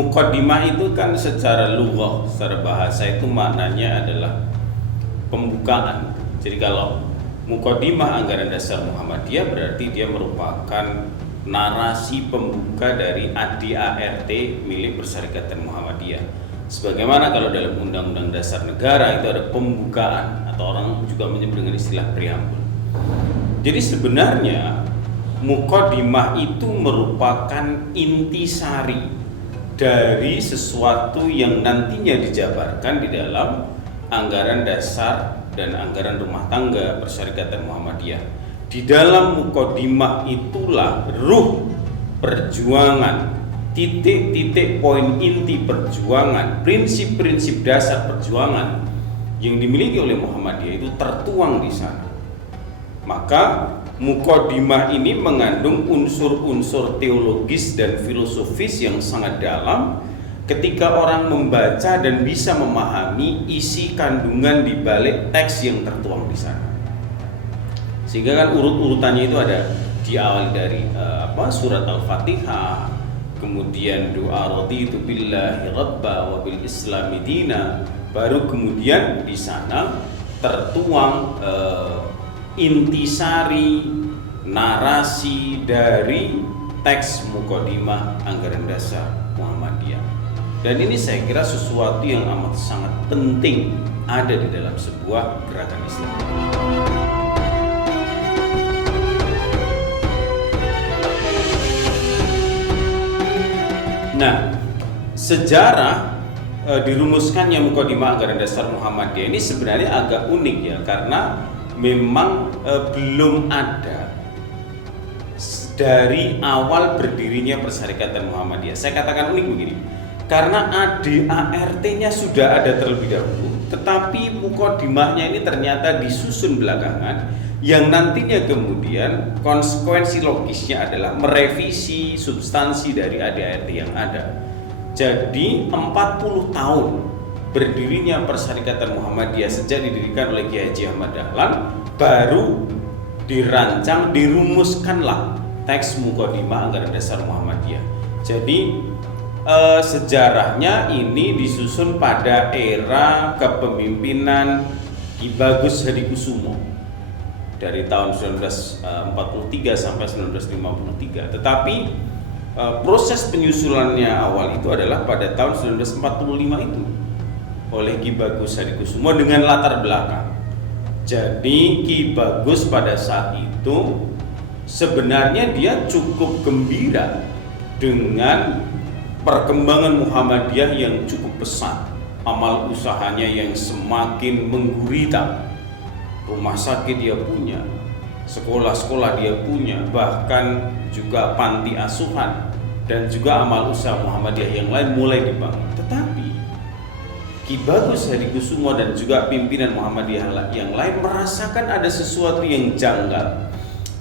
Muqaddimah itu kan secara lughah, secara bahasa itu maknanya adalah pembukaan. Jadi kalau Muqaddimah Anggaran Dasar Muhammadiyah berarti dia merupakan narasi pembuka dari ADART milik Persyarikatan Muhammadiyah. Sebagaimana kalau dalam Undang-Undang Dasar Negara itu ada pembukaan, atau orang juga menyebut dengan istilah preambul. Jadi sebenarnya Muqaddimah itu merupakan intisari dari sesuatu yang nantinya dijabarkan di dalam anggaran dasar dan anggaran rumah tangga Persyarikatan Muhammadiyah. Di dalam Muqaddimah itulah ruh perjuangan, titik-titik poin inti perjuangan, prinsip-prinsip dasar perjuangan yang dimiliki oleh Muhammadiyah itu tertuang di sana. Maka Muqaddimah ini mengandung unsur-unsur teologis dan filosofis yang sangat dalam ketika orang membaca dan bisa memahami isi kandungan di balik teks yang tertuang di sana. Sehingga kan urut-urutannya itu ada diawali dari surat Al-Fatihah, kemudian doa raditu billahi rabba wa bil islami dina, baru kemudian di sana tertuang intisari narasi dari teks Muqaddimah Anggaran Dasar Muhammadiyah. Dan ini saya kira sesuatu yang amat sangat penting ada di dalam sebuah gerakan Islam. Nah, sejarah dirumuskannya Muqaddimah Anggaran Dasar Muhammadiyah ini sebenarnya agak unik ya, karena memang belum ada dari awal berdirinya Persyarikatan Muhammadiyah. Saya katakan unik begini, karena ADART-nya sudah ada terlebih dahulu, tetapi Muqaddimahnya ini ternyata disusun belakangan, yang nantinya kemudian konsekuensi logisnya adalah merevisi substansi dari ADART yang ada. Jadi 40 tahun berdirinya Persyarikatan Muhammadiyah sejak didirikan oleh Kiai Haji Ahmad Dahlan, baru dirancang, dirumuskanlah teks Muqaddimah Anggaran Dasar Muhammadiyah. Jadi sejarahnya ini disusun pada era kepemimpinan Ki Bagus Hadikusumo dari tahun 1943 sampai 1953. Tetapi proses penyusulannya awal itu adalah pada tahun 1945 itu oleh Ki Bagus Hadikusumo dengan latar belakang. Jadi Ki Bagus pada saat itu sebenarnya dia cukup gembira dengan perkembangan Muhammadiyah yang cukup pesat, amal usahanya yang semakin menggurita. Rumah sakit dia punya, sekolah-sekolah dia punya, bahkan juga panti asuhan, dan juga amal usaha Muhammadiyah yang lain mulai dibangun. Tetapi Ki Bagus Hadikusumo dan juga pimpinan Muhammadiyah yang lain merasakan ada sesuatu yang janggal,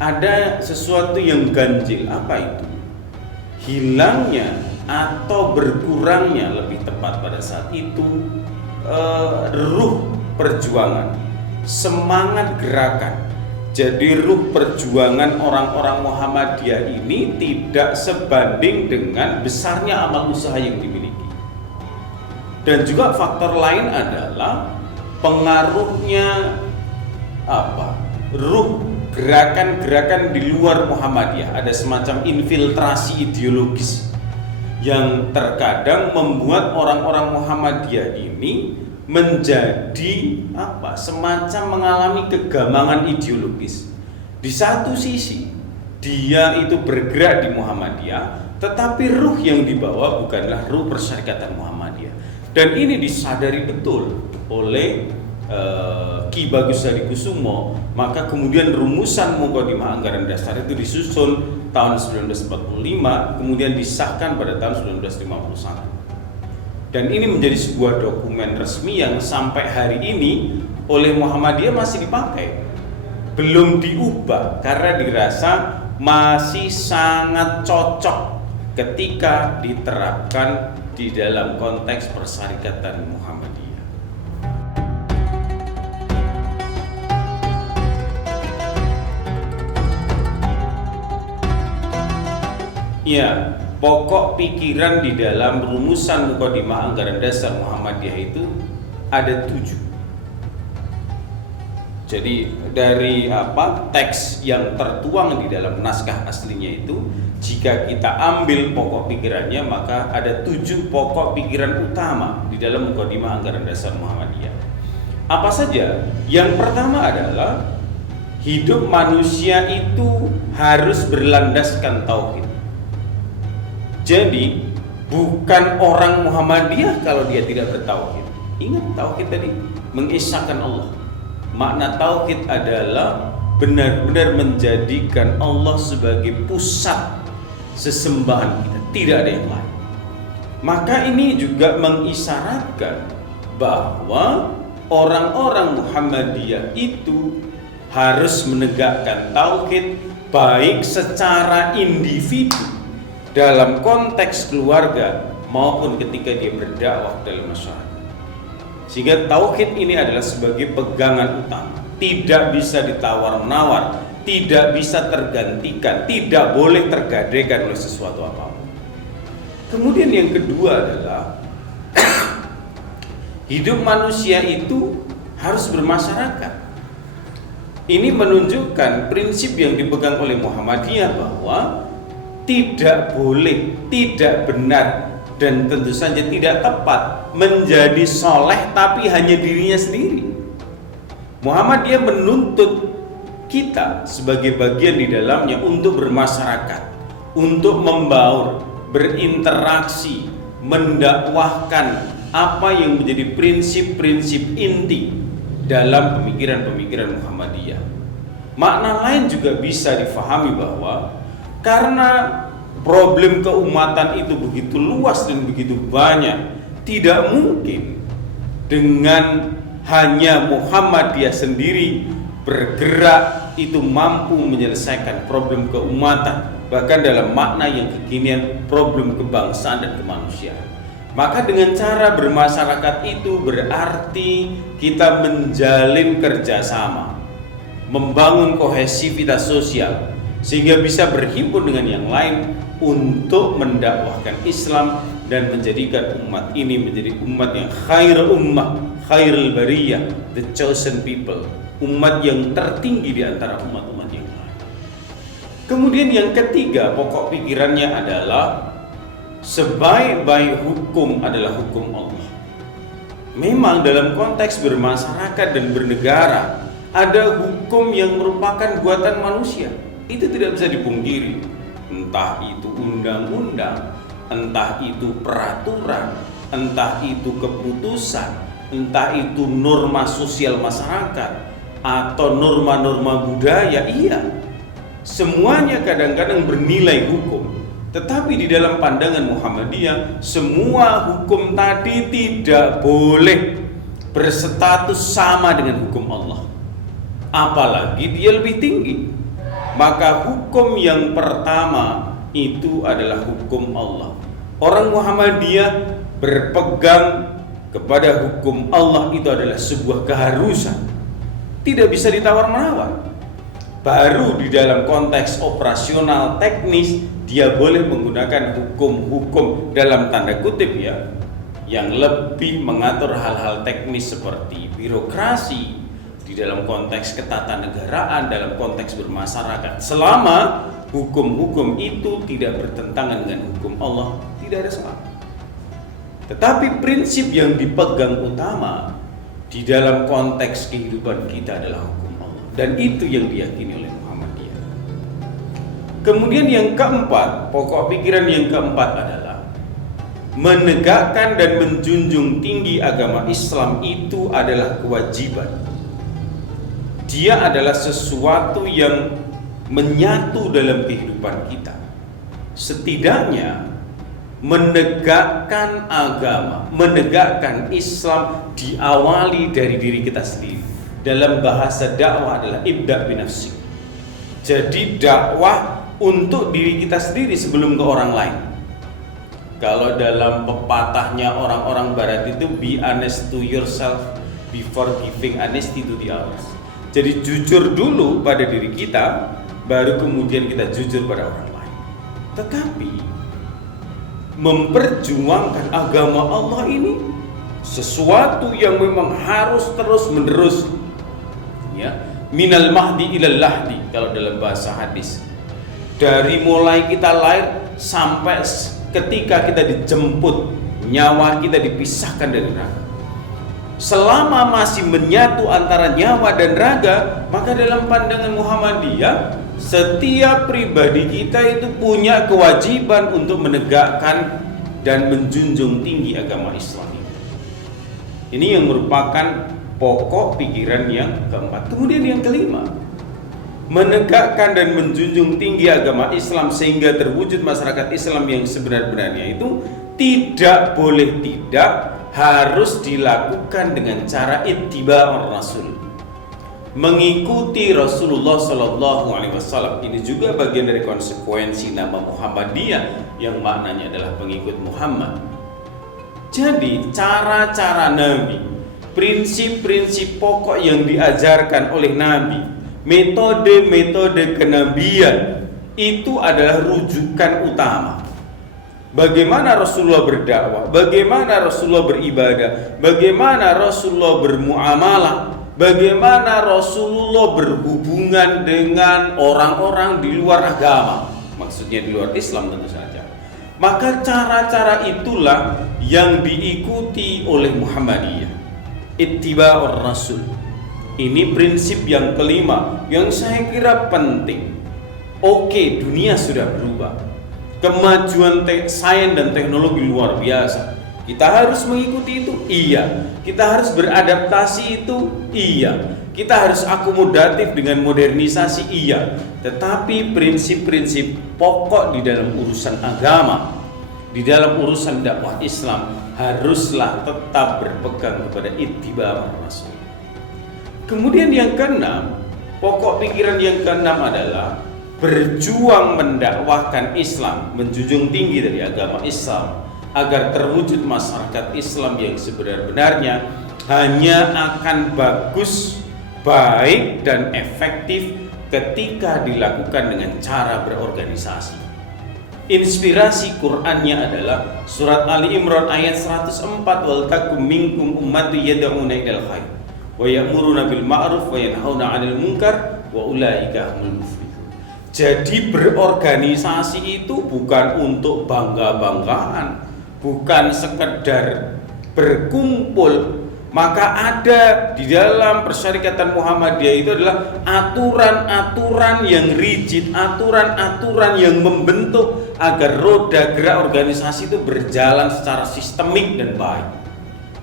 ada sesuatu yang ganjil. Apa itu? Hilangnya atau berkurangnya, lebih tepat pada saat itu, ruh perjuangan, semangat gerakan. Jadi ruh perjuangan orang-orang Muhammadiyah ini tidak sebanding dengan besarnya amal usaha yang dimiliki. Dan juga faktor lain adalah pengaruhnya ruh gerakan-gerakan di luar Muhammadiyah. Ada semacam infiltrasi ideologis yang terkadang membuat orang-orang Muhammadiyah ini menjadi semacam mengalami kegamangan ideologis. Di satu sisi dia itu bergerak di Muhammadiyah, tetapi ruh yang dibawa bukanlah ruh Persyarikatan Muhammadiyah. Dan ini disadari betul oleh Ki Bagus Hadikusumo. Maka kemudian rumusan Muqaddimah Anggaran Dasar itu disusun tahun 1945, kemudian disahkan pada tahun 1951. Dan ini menjadi sebuah dokumen resmi yang sampai hari ini oleh Muhammadiyah masih dipakai, belum diubah karena dirasa masih sangat cocok ketika diterapkan di dalam konteks Persyarikatan Muhammadiyah. Ya, pokok pikiran di dalam rumusan Mukadimah Anggaran Dasar Muhammadiyah itu ada 7. Jadi dari teks yang tertuang di dalam naskah aslinya itu, jika kita ambil pokok pikirannya, maka ada 7 pokok pikiran utama di dalam Mukadimah Anggaran Dasar Muhammadiyah. Apa saja? Yang pertama adalah hidup manusia itu harus berlandaskan tauhid. Jadi bukan orang Muhammadiyah kalau dia tidak bertauhid. Ingat tauhid tadi, mengesahkan Allah. Makna tauhid adalah benar-benar menjadikan Allah sebagai pusat sesembahan kita, tidak ada yang lain. Maka ini juga mengisyaratkan bahwa orang-orang Muhammadiyah itu harus menegakkan tauhid baik secara individu dalam konteks keluarga maupun ketika dia berdakwah dalam masyarakat. Sehingga tauhid ini adalah sebagai pegangan utama, tidak bisa ditawar-menawar, tidak bisa tergantikan, tidak boleh tergadaikan oleh sesuatu apapun. Kemudian yang kedua adalah hidup manusia itu harus bermasyarakat. Ini menunjukkan prinsip yang dipegang oleh Muhammadiyah bahwa tidak boleh, tidak benar, dan tentu saja tidak tepat menjadi soleh tapi hanya dirinya sendiri. Muhammadiyah menuntut kita sebagai bagian di dalamnya untuk bermasyarakat, untuk membaur, berinteraksi, mendakwahkan apa yang menjadi prinsip-prinsip inti dalam pemikiran-pemikiran Muhammadiyah. Makna lain juga bisa difahami bahwa karena problem keumatan itu begitu luas dan begitu banyak, tidak mungkin dengan hanya Muhammadiyah sendiri bergerak itu mampu menyelesaikan problem keumatan, bahkan dalam makna yang kekinian problem kebangsaan dan kemanusiaan. Maka dengan cara bermasyarakat itu berarti kita menjalin kerjasama, membangun kohesivitas sosial, sehingga bisa berhimpun dengan yang lain untuk mendakwahkan Islam dan menjadikan umat ini menjadi umat yang khairul ummah, khairul bariyah, the chosen people, umat yang tertinggi di antara umat-umat yang lain. Kemudian yang ketiga, pokok pikirannya adalah sebaik-baik hukum adalah hukum Allah. Memang dalam konteks bermasyarakat dan bernegara ada hukum yang merupakan buatan manusia. Itu tidak bisa dipungkiri. Entah itu undang-undang, entah itu peraturan, entah itu keputusan, entah itu norma sosial masyarakat atau norma-norma budaya, iya. Semuanya kadang-kadang bernilai hukum. Tetapi di dalam pandangan Muhammadiyah, semua hukum tadi tidak boleh berstatus sama dengan hukum Allah. Apalagi dia lebih tinggi. Maka hukum yang pertama itu adalah hukum Allah. Orang Muhammadiyah berpegang kepada hukum Allah itu adalah sebuah keharusan. Tidak bisa ditawar-menawar. Baru di dalam konteks operasional teknis dia boleh menggunakan hukum-hukum dalam tanda kutip ya, yang lebih mengatur hal-hal teknis seperti birokrasi, di dalam konteks ketatanegaraan, dalam konteks bermasyarakat. Selama hukum-hukum itu tidak bertentangan dengan hukum Allah, tidak ada salah. Tetapi prinsip yang dipegang utama di dalam konteks kehidupan kita adalah hukum Allah, dan itu yang diyakini oleh Muhammadiyah. Kemudian yang keempat, pokok pikiran yang keempat adalah menegakkan dan menjunjung tinggi agama Islam itu adalah kewajiban. Dia adalah sesuatu yang menyatu dalam kehidupan kita. Setidaknya menegakkan agama, menegakkan Islam diawali dari diri kita sendiri. Dalam bahasa dakwah adalah ibda' binafsik. Jadi dakwah untuk diri kita sendiri sebelum ke orang lain. Kalau dalam pepatahnya orang-orang barat itu be honest to yourself before giving honesty to the others. Jadi jujur dulu pada diri kita, baru kemudian kita jujur pada orang lain. Tetapi memperjuangkan agama Allah ini sesuatu yang memang harus terus menerus, ya, minal mahdi ilal lahdi kalau dalam bahasa hadis, dari mulai kita lahir sampai ketika kita dijemput, nyawa kita dipisahkan dari raga. Selama masih menyatu antara nyawa dan raga, maka dalam pandangan Muhammadiyah, setiap pribadi kita itu punya kewajiban untuk menegakkan dan menjunjung tinggi agama Islam. Ini yang merupakan pokok pikiran yang keempat. Kemudian yang kelima, menegakkan dan menjunjung tinggi agama Islam sehingga terwujud masyarakat Islam yang sebenar-benarnya itu tidak boleh tidak harus dilakukan dengan cara ittiba' Rasul, mengikuti Rasulullah Sallallahu Alaihi Wasallam. Ini juga bagian dari konsekuensi nama Muhammadiyah yang maknanya adalah pengikut Muhammad. Jadi cara-cara Nabi, prinsip-prinsip pokok yang diajarkan oleh Nabi, metode-metode kenabian itu adalah rujukan utama. Bagaimana Rasulullah berdakwah, bagaimana Rasulullah beribadah, bagaimana Rasulullah bermuamalah, bagaimana Rasulullah berhubungan dengan orang-orang di luar agama, maksudnya di luar Islam tentu saja. Maka cara-cara itulah yang diikuti oleh Muhammadiyah, ittiba'ur Rasul. Ini prinsip yang kelima yang saya kira penting. Oke, dunia sudah berubah, kemajuan sains dan teknologi luar biasa. Kita harus mengikuti itu, iya. Kita harus beradaptasi itu, iya. Kita harus akomodatif dengan modernisasi, iya. Tetapi prinsip-prinsip pokok di dalam urusan agama, di dalam urusan dakwah Islam haruslah tetap berpegang kepada ittiba' Rasul. Kemudian yang keenam, pokok pikiran yang keenam adalah berjuang mendakwahkan Islam, menjunjung tinggi dari agama Islam agar terwujud masyarakat Islam yang sebenar-benarnya hanya akan bagus, baik dan efektif ketika dilakukan dengan cara berorganisasi. Inspirasi Qur'annya adalah surat Ali Imran ayat 104, wal takum minkum ummatu yad'una ilal khair wa ya'muruna bil ma'ruf wa yanhauna 'anil munkar wa ulaika humul muflihun. Jadi berorganisasi itu bukan untuk bangga-banggaan, bukan sekedar berkumpul. Maka ada di dalam persyarikatan Muhammadiyah itu adalah aturan-aturan yang rigid, aturan-aturan yang membentuk agar roda gerak organisasi itu berjalan secara sistemik dan baik.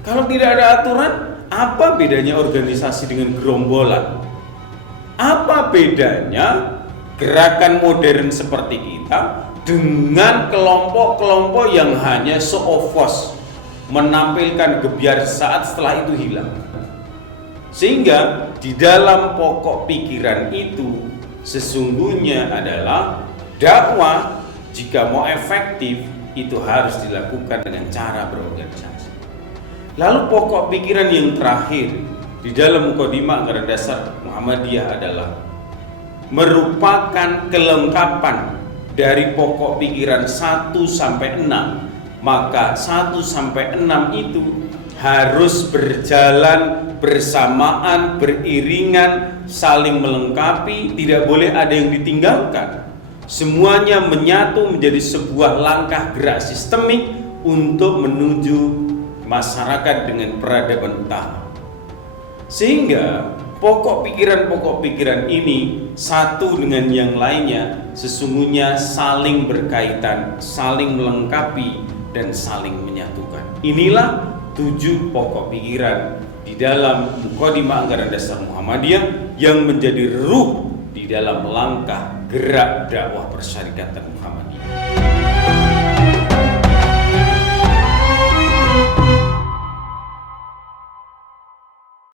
Kalau tidak ada aturan, apa bedanya organisasi dengan gerombolan? Apa bedanya gerakan modern seperti kita dengan kelompok-kelompok yang hanya show of force, menampilkan gebiar saat setelah itu hilang? Sehingga di dalam pokok pikiran itu sesungguhnya adalah dakwah jika mau efektif itu harus dilakukan dengan cara berorganisasi. Lalu pokok pikiran yang terakhir di dalam mukadimah anggaran dasar Muhammadiyah adalah merupakan kelengkapan dari pokok pikiran 1 sampai 6. Maka 1 sampai 6 itu harus berjalan bersamaan, beriringan, saling melengkapi, tidak boleh ada yang ditinggalkan. Semuanya menyatu menjadi sebuah langkah gerak sistemik untuk menuju masyarakat dengan peradaban utama. Sehingga pokok pikiran ini satu dengan yang lainnya sesungguhnya saling berkaitan, saling melengkapi dan saling menyatukan. Inilah 7 pokok pikiran di dalam mukadimah anggaran dasar Muhammadiyah yang menjadi ruh di dalam langkah gerak dakwah persyarikatan Muhammadiyah.